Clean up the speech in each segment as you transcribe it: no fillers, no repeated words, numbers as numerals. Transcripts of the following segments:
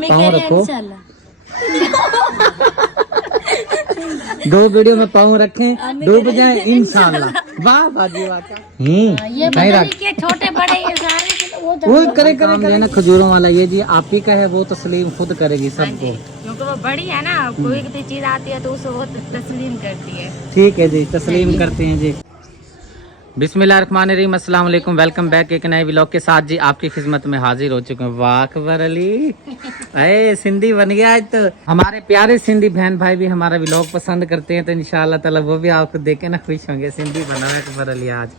पाँव रखो। 2 वीडियो में पाँव रखें, डूब जाए इंशाल्लाह। वाह बाजी वाह। ये के छोटे बड़े ये सारे वो करे ना खजूरों वाला। ये जी आप ही का है, वो तस्लीम खुद करेगी सबको, क्योंकि वो बड़ी है ना। कोई भी चीज आती है तो उसे वो तस्लीम करती है। ठीक है जी, तस्लीम करते हैं जी। बिस्मिल्लाहिर्रहमानिर्रहीम, अस्सलाम वालेकुम, वेलकम बैक एक नए व्लॉग के साथ जी। आपकी खिदमत में हाजिर हो चुके हैं। वाह अकबर अली, अरे सिंधी बन गया आज तो। हमारे प्यारे सिंधी बहन भाई भी हमारा व्लॉग पसंद करते हैं, तो इंशाल्लाह ताला वो भी आपको देख के ना खुश होंगे। सिंधी बना है अकबर अली आज।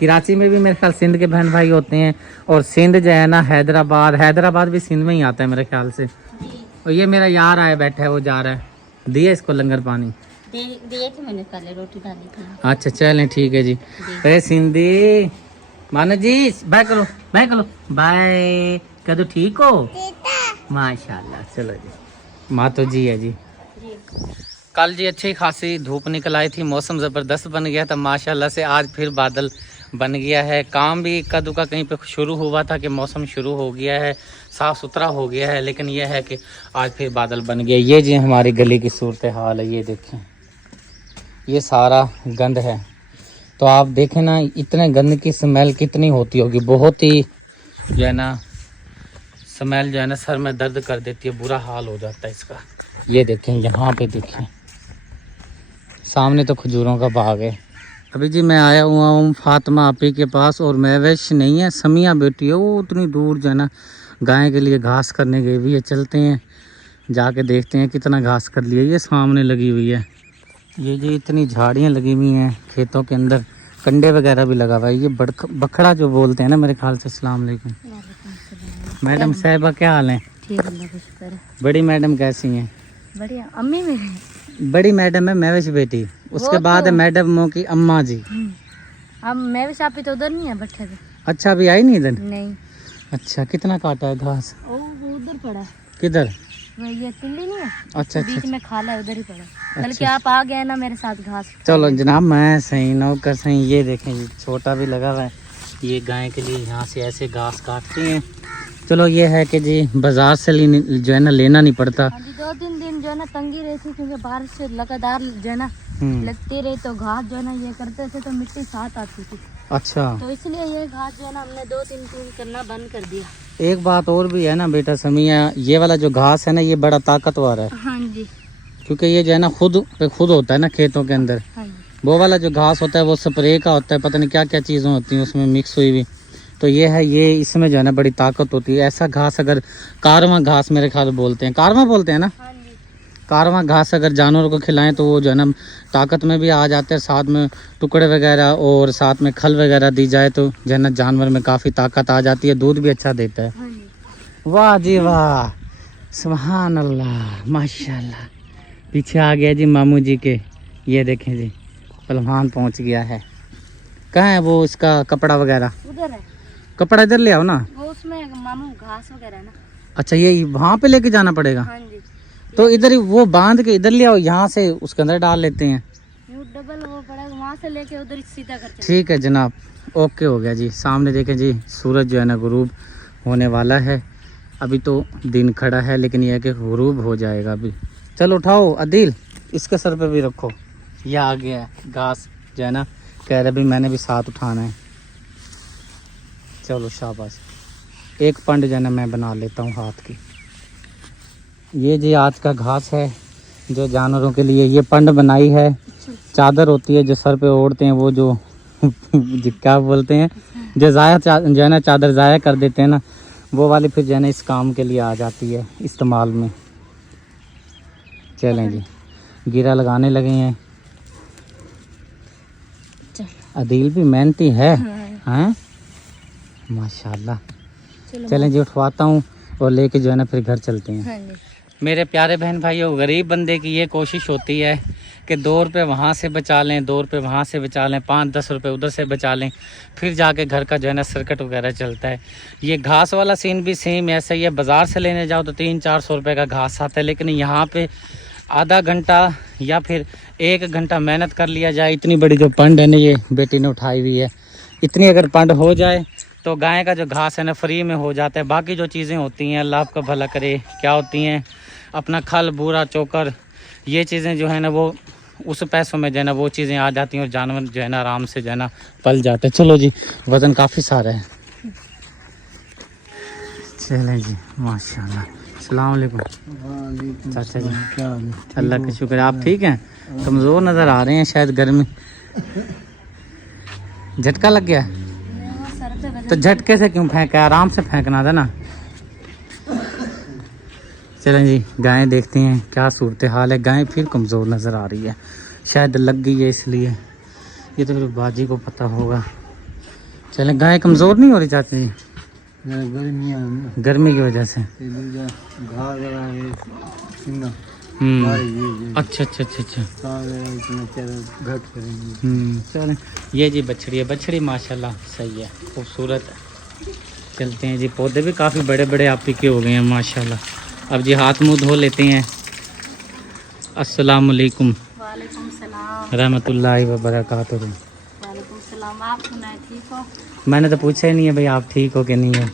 कराची में भी मेरे ख्याल सिंध के बहन भाई होते हैं, और सिंध जो है ना हैदराबाद भी सिंध में ही आता है मेरे ख्याल से। और ये मेरा यार आया बैठा है, वो जा रहा है, दिया इसको लंगर पानी दिए थे मैंने, पहले रोटी डाली थी। अच्छा चलें ठीक है जी। अरे सिंधी मानो जी बाय करो, बाय कह दो, ठीक हो माशाल्लाह। चलो जी, माँ तो जी है जी। कल जी अच्छी खासी धूप निकल आई थी, मौसम ज़बरदस्त बन गया था माशाल्लाह से। आज फिर बादल बन गया है, काम भी इक्का दुक्का कहीं पे शुरू हुआ था कि मौसम शुरू हो गया है, साफ़ सुथरा हो गया है, लेकिन यह है कि आज फिर बादल बन गया। ये जी हमारी गली की सूरत हाल है, ये देखें, ये सारा गंद है। तो आप देखें ना, इतने गंद की स्मेल कितनी होती होगी, बहुत ही जो है ना स्मेल जो है ना सर में दर्द कर देती है, बुरा हाल हो जाता है इसका। ये देखें, यहाँ पे देखें, सामने तो खजूरों का बाग है। अभी जी मैं आया हुआ हूँ फातिमा आपी के पास, और महवेश नहीं है, समिया बेटी है, वो उतनी दूर जो है ना गाय के लिए घास करने गई हुई है। चलते हैं जाके देखते हैं कितना घास कर लिया। ये सामने लगी हुई है, ये जी इतनी झाड़ियाँ लगी हुई हैं खेतों के अंदर, कंडे वगैरह भी लगा हुआ है। ये बखड़ा जो बोलते हैं ना मेरे ख्याल से। अस्सलाम वालेकुम मैडम साहिबा, क्या हाल है? ठीक, अल्लाह का शुक्र है। बड़ी मैडम कैसी हैं? बढ़िया। अम्मी मेरे बड़ी मैडम है महवेश बेटी, उसके बाद है मैडमों की अम्मा जी। अब मैं भी सापी तो उधर नहीं है बैठे थे। अच्छा अभी आई नहीं इधर? नहीं। अच्छा कितना काटा है घास? ओ वो उधर पड़ा है। किधर? ये तिल्ली नहीं है, अच्छा बीच में खाला है, उधर ही पड़ा। बल्कि आप आ गए ना मेरे साथ घास। चलो जनाब, मैं सही नौकर सही। ये देखें जी, छोटा भी लगा हुआ है। ये गाय के लिए यहाँ से ऐसे घास काटते हैं। चलो ये है कि जी बाजार से जो है ना लेना नहीं पड़ता। 2-3 दिन जो है ना तंगी रही थी, क्योंकि बारिश से लगातार जो है ना लगती रही, तो घास जो है ना ये करते थे तो मिट्टी साथ आती थी। अच्छा, तो इसलिए ये घास जो है ना हमने 2-3 दिन करना बंद कर दिया। एक बात और भी है ना बेटा समिया, ये वाला जो घास है ना ये बड़ा ताकतवर है। हाँ जी। क्योंकि ये जो है ना खुद पे खुद होता है ना खेतों के अंदर। हाँ जी। वो वाला जो घास होता है वो स्प्रे का होता है, पता नहीं क्या क्या चीज़ें होती हैं उसमें मिक्स हुई हुई। तो ये है, ये इसमें जो है ना बड़ी ताकत होती है। ऐसा घास अगर कारवां घास मेरे ख्याल बोलते हैं, कारवां बोलते हैं ना, हाँ जी। कारवां घास अगर जानवरों को खिलाएं तो वो जो है ना ताकत में भी आ जाते हैं, साथ में टुकड़े वगैरह और साथ में खल वगैरह दी जाए तो जो है ना जानवर में काफ़ी ताकत आ जाती है, दूध भी अच्छा देता है। हाँ जी। वाह जी वाह, सुभान अल्लाह माशाल्लाह। पीछे आ गया जी मामू जी के, ये देखें जी पहलवान पहुंच गया है। कहाँ है वो इसका कपड़ा वगैरह? उधर है कपड़ा इधर ले आओ ना। वो, उसमें मामू घास वगैरह ना। अच्छा ये वहाँ पे लेके जाना पड़ेगा? हाँ जी। तो इधर ही वो बांध के इधर ले आओ, यहाँ से उसके अंदर डाल लेते हैं। डबल वो पड़ेगा, वहाँ से लेके उधर सीधा कर। ठीक है जनाब, ओके हो गया जी। सामने देखें जी सूरज जो है ना गुरूब होने वाला है। अभी तो दिन खड़ा है, लेकिन यह है कि गुरूब हो जाएगा अभी। चलो उठाओ अदील, इसके सर पे भी रखो। यह आ गया है घास जो है ना, कह रहे भी मैंने भी साथ उठाना है। चलो शाबाश, एक पंड जो है ना मैं बना लेता हूँ हाथ की। ये जी आज का घास है जो जानवरों के लिए ये पंड बनाई है। चादर होती है जो सर पे ओढ़ते हैं, वो जो क्या बोलते हैं, जो ज़ाया जो है ना चादर ज़ाया कर देते हैं ना, वो वाली फिर जो है ना इस काम के लिए आ जाती है इस्तेमाल में। चलें जी, गिरा लगाने लगे हैं। अदील भी मेहनती है, हैं माशाल्लाह। चलें जी, उठवाता हूँ और लेके जो है ना फिर घर चलते हैं। हाँ मेरे प्यारे बहन भाइयों, गरीब बंदे की ये कोशिश होती है कि 2 रुपये वहाँ से बचा लें, 2 रुपये वहाँ से बचा लें, 5-10 रुपये उधर से बचा लें, फिर जाके घर का जो है ना सर्कट वगैरह चलता है। ये घास वाला सीन भी सेम ऐसा ही है। बाज़ार से लेने जाओ तो 300-400 रुपये का घास आता है, लेकिन यहाँ पे आधा घंटा या फिर 1 घंटा मेहनत कर लिया जाए। इतनी बड़ी जो पंड है ना ये बेटी ने उठाई हुई है, इतनी अगर पंड हो जाए तो गाय का जो घास है ना फ्री में हो जाता है। बाकी जो चीज़ें होती हैं अल्लाह आपका भला करे, क्या होती हैं अपना खल बूरा चोकर, ये चीज़ें जो है ना वो उस पैसों में जो है ना वो चीज़ें आ जाती हैं और जानवर जो है ना आराम से जो है ना पल जाते हैं। चलो जी, वज़न काफ़ी सारा है। चलें जी, माशाल्लाह। अस्सलाम वालेकुम चाचा जी, क्या हाल है? अल्लाह का शुक्र। आप ठीक हैं? कमज़ोर नज़र आ रहे हैं, शायद गर्मी झटका लग गया। तो झटके से क्यों फेंका, आराम से फेंकना था ना। चलें जी, गायें देखते हैं क्या सूरत हाल है। गायें फिर कमज़ोर नज़र आ रही है, शायद लग गई है इसलिए। ये तो फिर बाजी को पता होगा। चलें, गायें कमज़ोर नहीं हो रही चाची जी? गर्मी की वजह से। अच्छा अच्छा अच्छा अच्छा। चलें, ये जी बछड़ी है। बछड़ी माशाल्लाह सही है, खूबसूरत है। चलते हैं जी, पौधे भी काफ़ी बड़े बड़े आप ही के हो गए हैं माशाल्लाह। अब जी हाथ मुंह धो लेते हैं। अस्सलाम वालेकुम वालेकुम सलाम। रहमतुल्लाहि व बरकातुहू। वालेकुम सलाम। आप सुनाए ठीक हो? मैंने तो पूछा ही नहीं है भाई आप ठीक हो कि नहीं हो।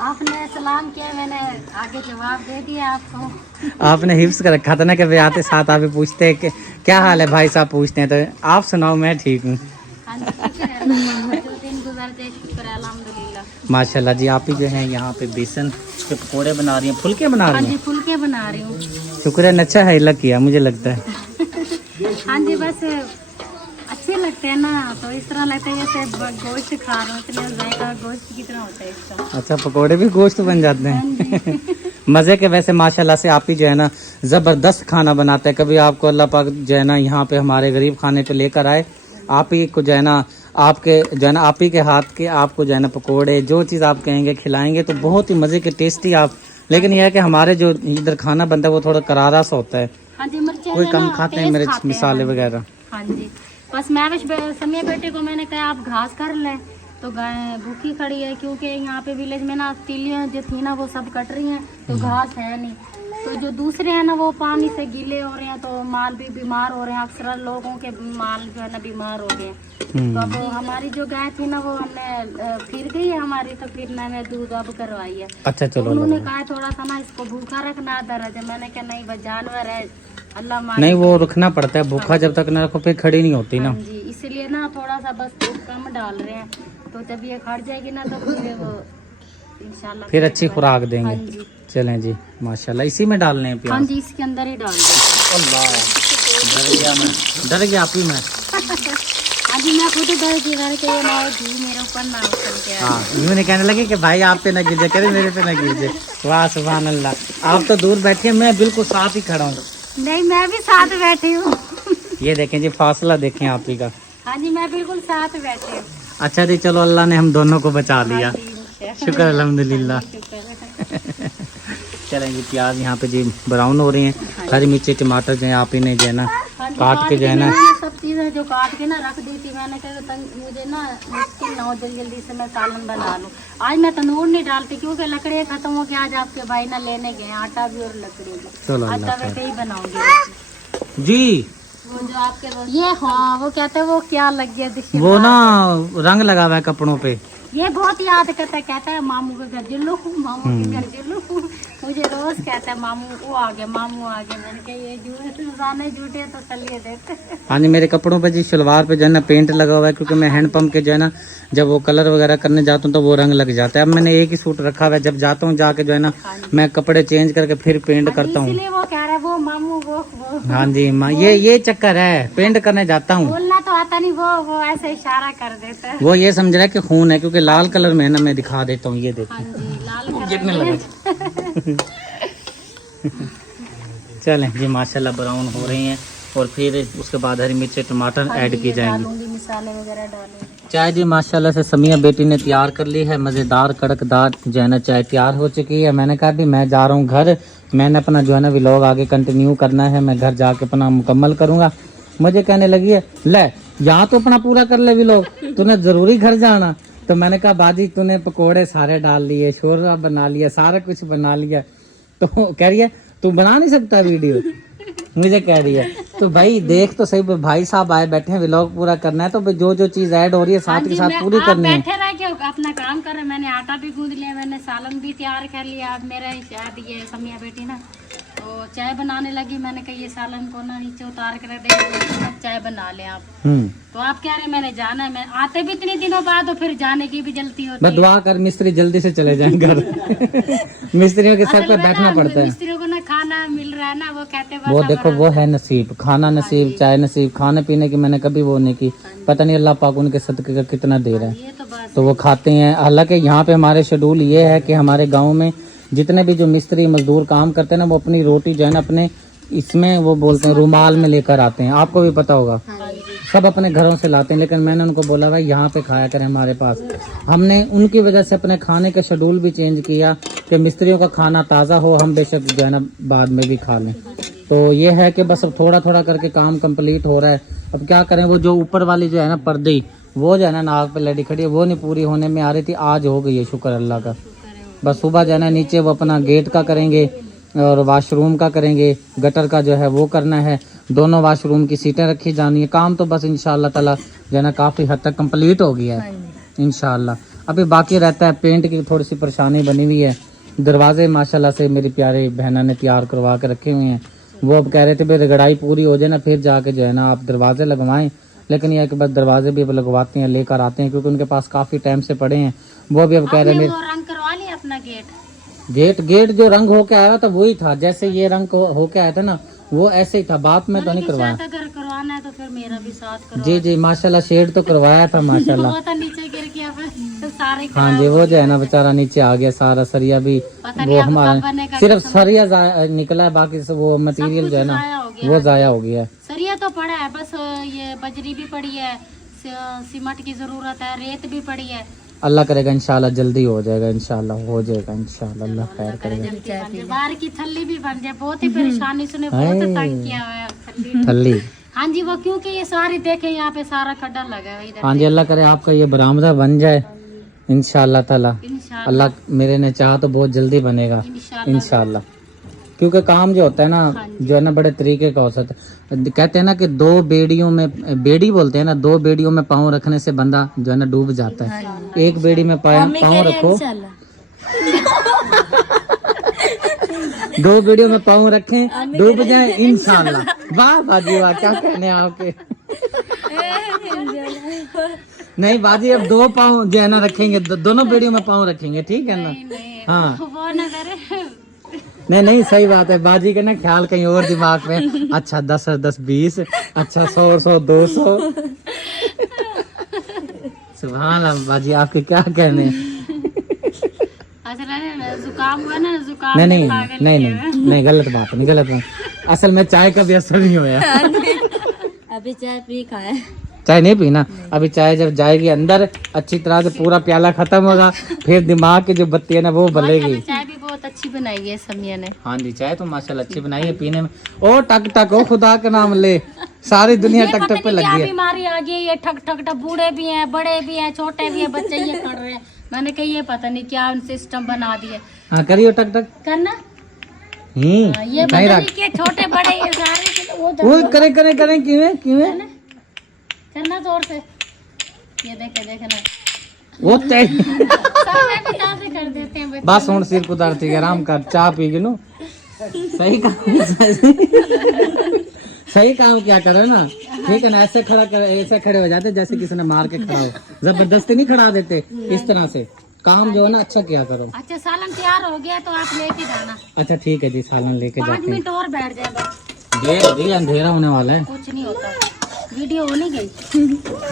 आपने सलाम किया, मैंने आगे जवाब दे दिया आपको। आपने हिफ्स कर रखा था ना कि भाई आते साथ आप ही पूछते हैं कि क्या हाल है भाई साहब, पूछते हैं तो आप सुनाओ मैं ठीक हूँ। हाँ जी, शुक्र है अल्लाह का। जो दिन गुजरते शुक्र है अल्हम्दुलिल्लाह। माशाल्लाह जी, आप ही जो हैं यहाँ पे बेसन के पकौड़े बना रही हैं, फुलके बना हाँ रही जी, हैं। फुलके बना रही हूँ। शुक्र है, अच्छा है लग किया मुझे लगता है। हाँ जी, बस अच्छे लगते हैं ना, तो इस तरह लगता है जैसे गोश्त खा रहे हो, इतने जायका गोश्त की तरह होता है इसका। अच्छा, पकौड़े भी गोश्त बन जाते हैं। मज़े के। वैसे माशाल्लाह से आप ही जो है ना ज़बरदस्त खाना बनाते हैं। कभी आपको अल्लाह पाक जो है ना यहाँ पे हमारे गरीब खाने पे लेकर आए, आप ही को जो है ना आपके जो है ना आप ही के हाथ के आपको जो है ना पकौड़े जो चीज़ आप कहेंगे खिलाएंगे तो बहुत ही मज़े के टेस्टी आप। लेकिन यह है कि हमारे जो इधर खाना बनता है वो थोड़ा करारा सा होता है, हाँ जी, मिर्च कोई कम खाते हैं मिर्च मसाले वगैरह। हाँ जी, बस मैं समय बेटे को मैंने कहा आप घास कर लें, तो गाय भूखी खड़ी है क्योंकि यहाँ पे विलेज में ना तीलियाँ जो थी ना वो सब कट रही हैं, तो घास है नहीं। तो जो दूसरे हैं ना वो पानी से गीले हो रहे हैं, तो माल भी बीमार हो रहे हैं। अक्सर लोगों के माल जो है ना बीमार हो गए हैं। तो अब हमारी जो गाय थी ना वो हमने फिर गई है हमारी, तो फिर मैंने दूध अब करवाई है। अच्छा चलो, उन्होंने कहा थोड़ा सा ना इसको भूखा रखना दर्ज है। मैंने कहा नहीं, बस जानवर है, अल्लाह मालिक। नहीं, वो रखना पड़ता है भूखा, जब तक ना रखो फिर खड़ी नहीं होती ना। हाँ जी, इसलिए ना थोड़ा सा बस दूध कम डाल रहे हैं, तो जब ये खड़ जाएगी ना तो फिर वो इंशाल्लाह फिर अच्छी खुराक हाँ देंगे। जी, चलें जी, माशाल्लाह। इसी में डालने हैं हाँ प्याज? जी, इसके अंदर ही डाल दें। अल्लाह, डर गया मैं, डर गया आप ही मैं। हाँ जी, मैं खुद डर की घर के ये ना घी मेरे ऊपर ना उछल के आए। हाँ, यूँ नहीं कहने लगे कि भाई आप पे ना गिर जाए, करे मेरे पे ना गिर जाए। वाह सुभान अल्लाह, आप तो दूर बैठे, मैं बिल्कुल साथ ही खड़ा हूँ। नहीं, मैं भी साथ बैठी हूँ। ये देखें जी, फासला देखें आप ही का। हाँ जी, मैं बिल्कुल साथ बैठी हूँ। अच्छा जी, चलो अल्लाह ने हम दोनों को बचा लिया, शुक्र अल्हम्दुलिल्लाह। चलें जी, प्याज यहाँ पे जी ब्राउन हो रहे हैं, हरी मिर्ची टमाटर जो है आप ही ने जो है ना काट के जो है ना सब चीजें जो काट के ना रख दी थी। मैंने कहा मुझे ना मुश्किल ना हो, जल्दी जल्दी से मैं सालन बना लूँ। आज मैं तंदूर नहीं डालती क्योंकि लकड़ियाँ खत्म हो गई। आज आपके भाई ना लेने गए आटा भी और लकड़ी भी। चलो आज अल्लाह तवे पे ही बनाऊंगी जी। वो जो आपके ये, हाँ वो कहते हैं वो क्या लग गया दिशे वो ना रंग लगा हुआ है कपड़ों पे। ये बहुत याद करता है, कहता है मामू के घर जुल्लू, मामू के घर जुल्लू। मुझे रोज कहता है मामू वो आ गया, मामू आ गया। मैंने कहा ये झूठे तो चलिए देते। हाँ जी, मेरे कपड़ों पे जी शलवार पे जो है ना पेंट लगा हुआ है क्योंकि मैं हैंडपंप के जो है ना जब वो कलर वगैरह करने जाता हूँ तो वो रंग लग जाता है। अब मैंने एक ही सूट रखा हुआ है, जब जाता हूँ जाके जो है ना मैं कपड़े चेंज करके फिर पेंट करता हूँ। इसलिए वो कह रहा है वो मामू वो हाँ जी माँ, ये चक्कर है, पेंट करने जाता हूँ। बोलना तो आता नहीं, वो ऐसे इशारा कर देता है। वो ये समझ रहा है कि खून है क्योंकि लाल कलर में है ना, मैं दिखा देता हूँ, ये देखो। हाँ जी, लाल गिरने लगा। चलें जी, माशाल्लाह ब्राउन हो रही हैं और फिर उसके बाद हरी मिर्च टमाटर ऐड की जाएंगी। डालूंगी, मसाले वगैरह डालूंगी। चाय जी माशाल्लाह से समिया बेटी ने तैयार कर ली है, मज़ेदार कड़कदार जो है ना चाय तैयार हो चुकी है। मैंने कहा भी मैं जा रहा हूँ घर, मैंने अपना जो है ना व्लॉग आगे कंटिन्यू करना है, मैं घर जाके अपना मुकम्मल करूँगा। मुझे कहने लगी है ले यहाँ तो अपना पूरा कर ले व्लॉग, तूने ज़रूरी घर जाना। तो मैंने कहा बाजी तूने पकोड़े सारे डाल लिए, शोरबा बना लिया, सारा कुछ बना लिया। तो कह रही है तू बना नहीं सकता वीडियो, मुझे कह रही है। तो भाई देख तो सही, भाई साहब आए बैठे हैं, व्लॉग पूरा करना है तो जो जो चीज ऐड हो रही है साथ के साथ पूरी करनी है। बैठे रह के अपना काम कर रहे हैं। मैंने आटा भी गूंद लिया, मैंने सालन भी तैयार कर लिया। अब मेरा शायद ये समिया बेटी ना तो चाय बनाने लगी। मैंने कहा ये सालन को ना नीचे उतार कर दे, चाय बना ले आप। तो आप कह रहे हैं मैंने जाना है, मैं आते भी इतने दिनों बाद, तो फिर जाने की भी जल्दी होती है। दुआ कर मिस्त्री जल्दी से चले जाएं घर। मिस्त्रियों के सर पे बैठना पड़ता है। मिस्त्रियों को ना खाना मिल रहा है ना, वो कहते हैं वो देखो वो है नसीब, खाना नसीब, चाय नसीब। खाने पीने की मैंने कभी वो नहीं की, पता नहीं अल्लाह पाक उनके सदके का कितना दे रहा है, तो वो खाते हैं। हालांकि यहाँ पे हमारे शेड्यूल ये है कि हमारे गाँव में जितने भी जो मिस्त्री मजदूर काम करते हैं ना, वो अपनी रोटी जो है ना अपने इसमें वो बोलते हैं रुमाल में लेकर आते हैं। आपको भी पता होगा, सब अपने घरों से लाते हैं। लेकिन मैंने उनको बोला भाई यहाँ पे खाया करें हमारे पास। हमने उनकी वजह से अपने खाने का शेड्यूल भी चेंज किया कि मिस्त्रियों का खाना ताज़ा हो, हम बेशक जो है ना बाद में भी खा लें। तो ये है कि बस अब थोड़ा थोड़ा करके काम कंप्लीट हो रहा है। अब क्या करें, वो जो ऊपर वाली जो है ना पर्दे, वो जो है ना नाक पे लड़ी खड़ी है, वो नहीं पूरी होने में आ रही थी, आज हो गई है, शुक्र अल्लाह का। बस सुबह जो है ना नीचे वो अपना गेट का करेंगे और वॉशरूम का करेंगे, गटर का जो है वो करना है, दोनों वॉशरूम की सीटें रखी जानी है। काम तो बस इंशाल्लाह ताला जो है ना काफ़ी हद तक कंप्लीट हो गया है इंशाल्लाह। अभी बाकी रहता है पेंट की थोड़ी सी परेशानी बनी हुई है। दरवाजे माशाल्लाह से मेरी प्यारी बहना ने तैयार करवा के रखे हुए हैं। वो अब कह रहे थे भाई रगड़ाई पूरी हो जाए ना फिर जाके जो है ना आप दरवाजे लगवाएं। लेकिन यह कि बस दरवाजे भी अब लगवाते हैं, लेकर आते हैं, क्योंकि उनके पास काफ़ी टाइम से पड़े हैं। वो भी अब कह रहे हैं रंग करवा लिया अपना गेट जो रंग होके आया था वही था, जैसे ये रंग होके आया था ना वो ऐसे ही था, बात में तो नहीं करवाया। अगर करवाना है तो फिर मेरा भी साथ करो। जी जी माशाल्लाह शेड तो करवाया था माशाल्लाह। वो तो नीचे गिर गया तो सारे हाँ जी, वो जो है ना बेचारा नीचे आ गया सारा, सरिया भी वो हमारा सिर्फ सरिया निकला है, बाकी वो मटेरियल जो है ना वो जाया हो गया है। सरिया तो पड़ा है, बस ये बजरी भी पड़ी है, सीमेंट की जरूरत है, रेत भी पड़ी है। अल्लाह करेगा इंशाल्लाह जल्दी हो जाएगा, इंशाल्लाह हो जाएगा इंशाल्लाह, अल्लाह खैर करेगा। बाहर की थल्ली भी बन जाए, बहुत ही परेशानी सुने, बहुत तंग किया हुआ है थल्ली। हाँ जी, वो क्योंकि ये सारी देखे यहाँ पे सारा खड्डा लगा है इधर। हाँ जी, अल्लाह करे आपका ये बरामदा बन जाए इंशाल्लाह ताला। अल्लाह मेरे ने चाहा तो बहुत जल्दी बनेगा इंशाल्लाह, क्योंकि काम जो होता है ना जो है ना बड़े तरीके का होता है। कहते हैं ना कि दो बेड़ियों में, बेड़ी बोलते हैं ना, दो बेड़ियों में पाँव रखने से बंदा जो है ना डूब जाता है। एक बेड़ी में पाँव रखो, दो बेड़ियों में पाँव रखें डूब जाए इंशाल्लाह। वाह बाजी वाह, क्या कहने आपके। नहीं बाजी, अब दो पाँव जो है ना रखेंगे, दोनों बेड़ियों में पाँव रखेंगे, ठीक है ना। हाँ नहीं सही बात है बाजी का ना ख्याल कहीं और दिमाग में। अच्छा 10 10 20, अच्छा 100 200। सुभान अल्लाह बाजी, आपके क्या कहने हैं। जुकाम हुआ ना, जुकाम नहीं गलत बात नहीं, गलत बात। असल में चाय का भी असर नहीं हुआ। अभी चाय पी खाए, चाय नहीं पीना, अभी चाय जब जाएगी अंदर अच्छी तरह से पूरा प्याला खत्म होगा, फिर दिमाग की जो बत्ती है ना वो बलेगी। चाय भी बहुत अच्छी बनाई है समिया ने। हाँ जी, चाय तो माशाल्लाह अच्छी बनाई है पीने में। ओ टक टक, ओ खुदा का नाम ले, सारी दुनिया टक टक पे लग गई है। बीमारी आ गई है, ठक ठक ठक, बूढ़े भी हैं, बड़े भी हैं, छोटे भी हैं, बच्चे ये कर रहे हैं। मैंने कहा ये पता नहीं क्या सिस्टम बना दिया। हाँ करियो टक टक करना, ये के छोटे बड़े ये सारे वो करे क्यों करना जोर से। ये देखना वो तय कर देते हैं बस हुन सिर कुदारती आराम कर, चाह पी के नो सही काम सही काम क्या करे ना, ठीक है ना। ऐसे खड़ा कर, ऐसे खड़े हो जाते जैसे किसी ने मार के खड़ा हो, जबरदस्ती नहीं खड़ा देते, इस तरह से काम जो है ना अच्छा क्या करो। अच्छा सालन तैयार हो गया तो आप लेके जाना। अच्छा ठीक है जी, सालन लेके जाते हैं। 5 मिनट और बैठ जाए बस, अंधेरा होने वाला है। कुछ नहीं होता, वीडियो हो नहीं गई।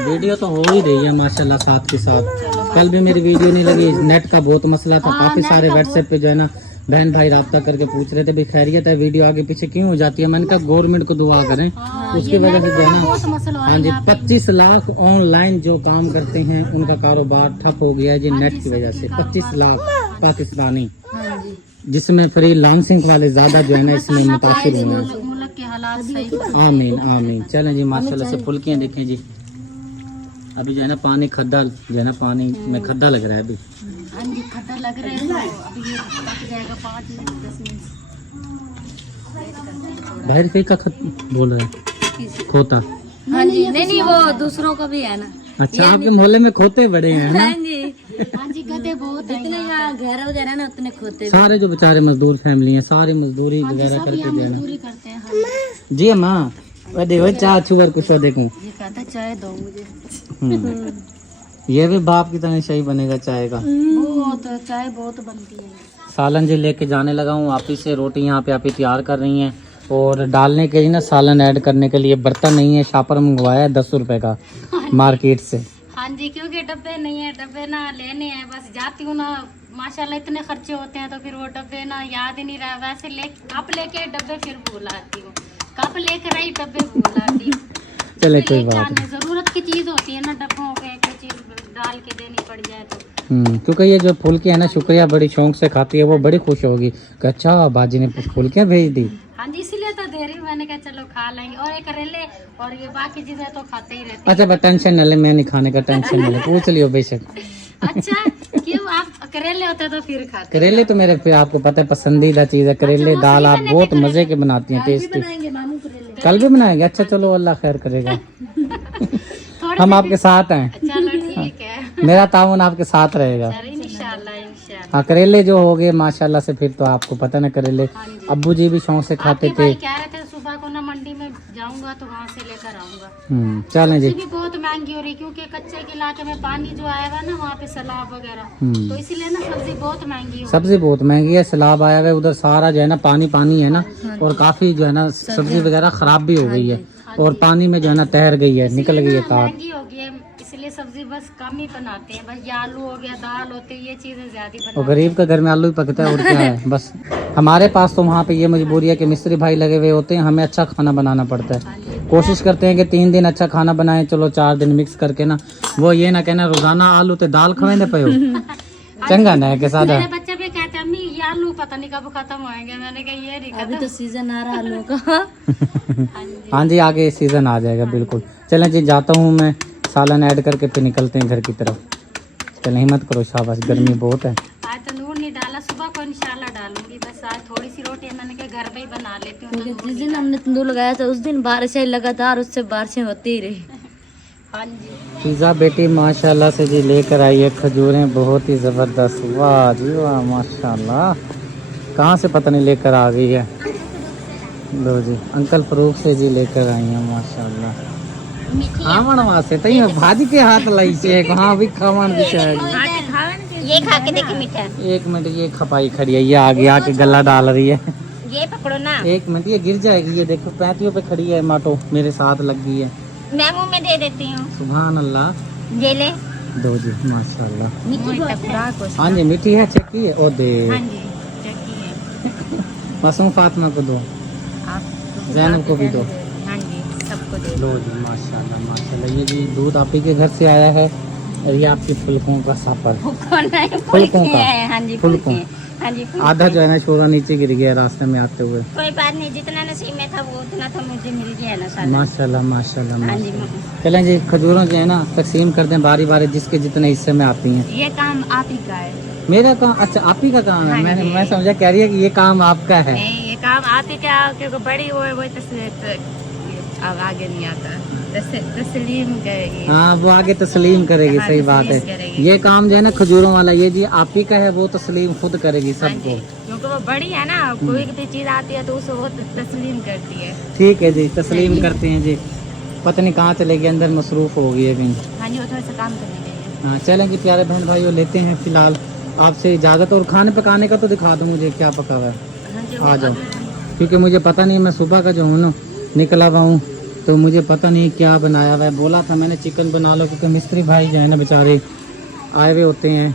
वीडियो तो हो ही रही है माशाल्लाह साथ के साथ। कल भी मेरी वीडियो नहीं लगी, नेट का बहुत मसला था। काफी सारे व्हाट्सएप पे जो है ना बहन भाई राब्ता करके पूछ रहे थे भी खैरियत है, वीडियो आगे पीछे क्यों हो जाती है। मैंने कहा गवर्नमेंट को दुआ करें, उसकी वजह से जो है ना। हाँ जी, 25 लाख ऑनलाइन जो काम करते हैं उनका कारोबार ठप हो गया है जी नेट की वजह से। 25 लाख पाकिस्तानी, जिसमें फ्रीलांसिंग वाले ज्यादा जो है ना इसमें मुतासिर हुए हैं। आमीन आमीन। चलें जी माशाल्लाह से फुल्कियाँ देखें जी। अभी जो है ना पानी खद्दा जो है ना पानी में खद्दा लग रहा है अभी। हाँ जी खद्दा लग रहा है, तो अभी ये पक जाएगा 5 मिनट 10 मिनट। बाहर कहीं का बोल रहे हैं खोता। हाँ जी नहीं वो दूसरों का भी है ना। अच्छा आपके मोहल्ले में खोते बड़े हैं ना? हाँ जी हाँ जी गधे बहुत हैं जितने यहाँ घर वगैरह ना उतने खोते भी। सारे जो बेचारे मजदूर फैमिली हैं सारे मजदूरी हाँ जी वगैरह सब करके यहाँ जो है ना। मजदूरी करते हैं हाँ। जी अम्मा वो देखो चाह छुअर कुछ देखूं। ये कहता है चाय दो मुझे। ये भी बाप की तरह सही बनेगा चाय का। बहुत चाय बहुत बनती है। सालन जी लेके जाने लगा हूँ आपी से। रोटी यहाँ पे आपी तैयार कर रही हैं और डालने के लिए ना सालन ऐड करने के लिए बर्तन नहीं है। शापर मंगवाया है 10 रुपए का मार्केट से। हाँ जी क्योंकि डब्बे नहीं है, डब्बे ना लेने हैं। बस जाती हूँ ना माशाल्लाह इतने खर्चे होते हैं तो फिर वो डब्बे ना याद ही नहीं रहा। वैसे कप लेके डब्बे फिर भूल आती हूँ, कप लेकर आई डब्बे भूल आती हूँ। चले तो कोई एक बात जान नहीं। में जरूरत की चीज होती है ना, डब्बों के कोई चीज डाल के देनी पड़ जाए तो। क्योंकि ये जो फुल्की है ना शुक्रिया बड़ी शौक से खाती है। वो बड़ी खुश होगी कि अच्छा बाजी ने फुल्कियाँ भेज दी। हाँ जी इसीलिए तो दे रही हूँ। मैंने कहा चलो खा लेंगे। और ये करेले और ये बाकी चीजें तो खाते ही रहते हैं। अच्छा बस टेंशन न ले, मैं नहीं खाने का टेंशन न ले, पूछ लियो बेशक। अच्छा क्यों आप करेले होते तो फिर खाते? करेले तो मेरे आपको पता है पसंदीदा चीज है। करेले दाल आप बहुत मजे के बनाती हैं, टेस्टी। बनाएंगे मामू करेले। कल भी बनाएंगे? अच्छा चलो अल्लाह खैर करेगा। थोड़े हम आपके साथ हैं, चलो ठीक है। मेरा ताउन आपके साथ रहेगा। अरे इंशाल्लाह इंशाल्लाह। हाँ करेले जो हो गए माशाल्लाह से फिर तो आपको पता ना करेले अब्बू जी भी शौक से खाते आपके थे। भाई कह रहे थे सुबह को ना मंडी में जाऊंगा तो वहाँ से लेकर आऊंगा। चलें जी। सब्जी भी बहुत महंगी हो रही क्योंकि कच्चे के इलाके में पानी जो आया हुआ ना वहाँ पे सैलाब वगैरह, तो इसीलिए ना सब्जी बहुत महंगी हो। सब्जी बहुत महंगी है, सैलाब आया हुआ है उधर, सारा जो है ना पानी पानी है ना। और काफी जो है ना सब्जी वगैरह खराब भी हो गई है और पानी में जो है ना तैर गई है, निकल गई है तार। महंगी हो गई है इसलिए सब्जी बस कम ही बनाते हैं। बस ये आलू हो गया, दाल होते ये चीजें ज्यादा और बनाते गरीब का घर में आलू ही पकता है और क्या है। बस हमारे पास तो वहाँ पे ये मजबूरी है कि मिस्त्री भाई लगे हुए होते हैं, हमें अच्छा खाना बनाना पड़ता है। कोशिश करते हैं कि 3 दिन अच्छा खाना बनाएं, चलो 4 दिन मिक्स करके ना। वो ये ना कहना रोजाना आलू ते दाल खवेंदे पे हो चंगा ना है के सादा। मेरे बच्चे भी कहते हैं अम्मी ये आलू पता नहीं कब खत्म होएंगे। मैंने कहा ये नहीं अभी खत्म। तो सीजन आ रहा आलू का। हाँ जी हाँ जी आगे सीजन आ जाएगा बिल्कुल। चलें जी जाता हूँ मैं, सालन ऐड करके फिर निकलते हैं घर की तरफ। चलें हिम्मत करो शाबाश, गर्मी बहुत है। आज तो नूर नहीं डाला, सुबह को इंशाल्लाह डालूंगी। बस आज थोड़ी सी रोटी है, मैंने कहा घर में ही बना लेती हूँ। तो क्योंकि नूर जिस दिन हमने तंदूर लगाया था उस दिन बारिश आई लगातार, उससे बारिशें होती ही रही। हाँ जी पिज़्ज़ा बेटी माशाल्लाह से जी लेकर आई है खजूरें बहुत ही ज़बरदस्त। वाह जी वाह माशाल्लाह, कहाँ से पता नहीं लेकर आ गई है। लो जी अंकल फरूक से जी लेकर आई हैं माशाल्लाह। खावन वास्ते तई भाजी के हाथ लाई से कहाँ भी खावन भी शायद। ये खा के देखिए मीठा। एक मिनट ये खपाई खड़ी है, ये आगे आके गला डाल रही है। ये पकड़ो ना। एक मिनट ये गिर जाएगी। ये देखो पैतियों पे खड़ी है माटो, मेरे साथ लग गई है। मैं मुंह में दे देती हूँ। सुभान अल्लाह। ये ले। दो जी माशाल्लाह। मीठी खुराक हो। हाँ जी मीठी है, चक्की है। ओ दे हाँ जी चक्की है। मासूम फातिमा को दो, आप जैनब को भी दो। हाँ जी सबको दे। लो जी माशाल्लाह माशाल्लाह। ये जी दूध आप ही के घर से आया है और ये आपकी फुलकों का सापर। फुलकों का। हाँ जी फुलकों। हाँ जी आधा जो है ना शोरा नीचे गिर गया रास्ते में आते हुए। कोई बात नहीं, जितना नसीब में था वो उतना तो मुझे मिल गया ना साला। माशाल्लाह माशाल्लाह हाँ जी माशाल्लाह। चलें जी खजूरों जो है ना तकसीम कर दें बारी बारी, जिसके जितने हिस्से में आती हैं। ये काम आप ही का है। मेरा काम? अच्छा आप ही का काम है। हाँ जी। मैं समझा कह रही है कि ये काम आपका है। नहीं ये काम आप ही का, क्योंकि बड़ी वो है वो अब आगे नहीं आता। तस्लीम करेगी। हाँ वो आगे तस्लीम करेगी, हाँ, सही बात है। तस्लीम करेगी। ये काम जो है ना खजूरों वाला ये जी आप ही का है, वो तस्लीम खुद करेगी हाँ सबको। जी, क्योंकि वो बड़ी है ना, कोई भी चीज आती है तो उसे वो तस्लीम करती है। ठीक है जी तस्लीम करते हैं जी। पता नहीं कहाँ चलेगी, अंदर मसरूफ होगी अभी। हाँ जी वो थोड़ा सा काम करने गई है। हाँ चलें जी प्यारे बहन भाइयों लेते हैं फिलहाल आपसे इजाज़त। और खाने पकाने का तो दिखा दो मुझे क्या पका हुआ है। हाँ जी आ जाओ, क्योंकि मुझे पता नहीं, मैं सुबह का जो हूँ ना निकला हुआ हूँ तो मुझे पता नहीं क्या बनाया हुआ है। बोला था मैंने चिकन बना लो, क्योंकि मिस्त्री भाई जो है ना बेचारे आए हुए होते हैं।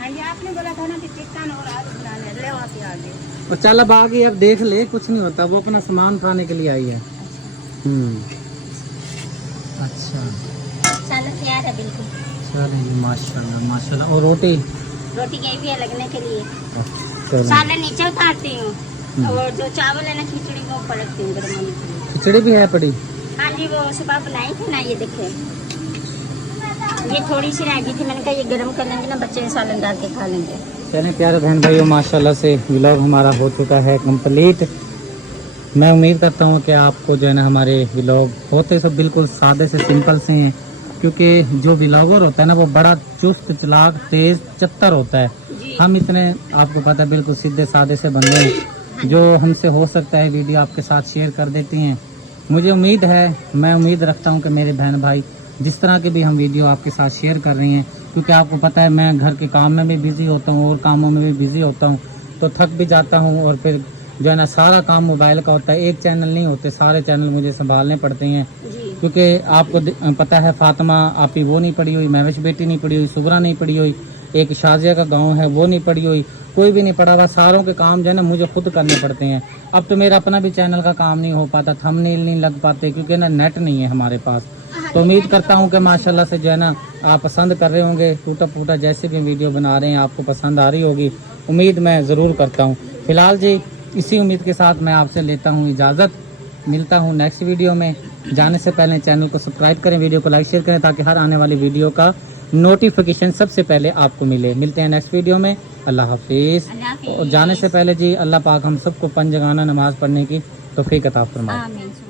हाँ जी आपने बोला था ना कि चिकन और आलू बनाने, ले आते आगे। और चल अब आ गई, अब देख ले कुछ नहीं होता, वो अपना सामान उठाने के लिए आई है। अच्छा सालन तैयार है बिल्कुल। चलें जी माशाल्लाह माशाल्लाह। और रोटी रोटी गई भी है लगने के लिए। चलें। सालन नीचे उतारती हूँ और जो चावल है ना खिचड़ी वो पलटती हूँ गर्म होने के लिए। खिचड़ी भी है पड़ी? हाँ जी वो सुबह बनाई थी ना, ये देखे ये थोड़ी सी रह गई थी, मैंने कहा ये गर्म कर लेंगे ना बच्चे सालन डाल के खा लेंगे। चलें प्यारे बहन भाइयों माशाल्लाह से व्लॉग हमारा हो चुका है कंप्लीट। मैं उम्मीद करता हूँ कि आपको जो है ना हमारे व्लॉग होते सब बिल्कुल सादे से सिंपल से हैं क्योंकि जो ब्लॉगर होता है ना वो बड़ा चुस्त चालाक तेज चत्तर होता है। हम इतने आपको पता है बिल्कुल सीधे साधे से बंदे हैं, जो हमसे हो सकता है वीडियो आपके साथ शेयर कर देती हैं। मुझे उम्मीद है, मैं उम्मीद रखता हूं कि मेरे बहन भाई जिस तरह के भी हम वीडियो आपके साथ शेयर कर रही हैं, क्योंकि आपको पता है मैं घर के काम में भी बिजी होता हूँ और कामों में भी बिजी होता हूँ, तो थक भी जाता हूँ। और फिर जो है ना सारा काम मोबाइल का होता है, एक चैनल नहीं होते, सारे चैनल मुझे संभालने पड़ते हैं। क्योंकि आपको पता है फातिमा आपी वो नहीं पड़ी हुई, महविश बेटी नहीं पड़ी हुई, सुबरा नहीं पड़ी हुई, एक शाजिया का गांव है वो नहीं पड़ी हुई, कोई भी नहीं पड़ा हुआ। सारों के काम जो है ना मुझे खुद करने पड़ते हैं। अब तो मेरा अपना भी चैनल का काम नहीं हो पाता, थंबनेल नहीं लग पाते क्योंकि ना नेट नहीं है हमारे पास। तो उम्मीद करता हूँ कि माशाल्लाह से जो है ना आप पसंद कर रहे होंगे, टूटा फूटा जैसे भी वीडियो बना रहे हैं आपको पसंद आ रही होगी, उम्मीद मैं ज़रूर करता हूँ। फिलहाल जी इसी उम्मीद के साथ मैं आपसे लेता हूँ इजाज़त, मिलता हूँ नेक्स्ट वीडियो में। जाने से पहले चैनल को सब्सक्राइब करें, वीडियो को लाइक शेयर करें ताकि हर आने वाली वीडियो का नोटिफिकेशन सबसे पहले आपको मिले। मिलते हैं नेक्स्ट वीडियो में। अल्लाह हाफिज़। और जाने से पहले जी अल्लाह पाक हम सबको 5 जगाना नमाज पढ़ने की तौफीक अता फरमाए। आमीन।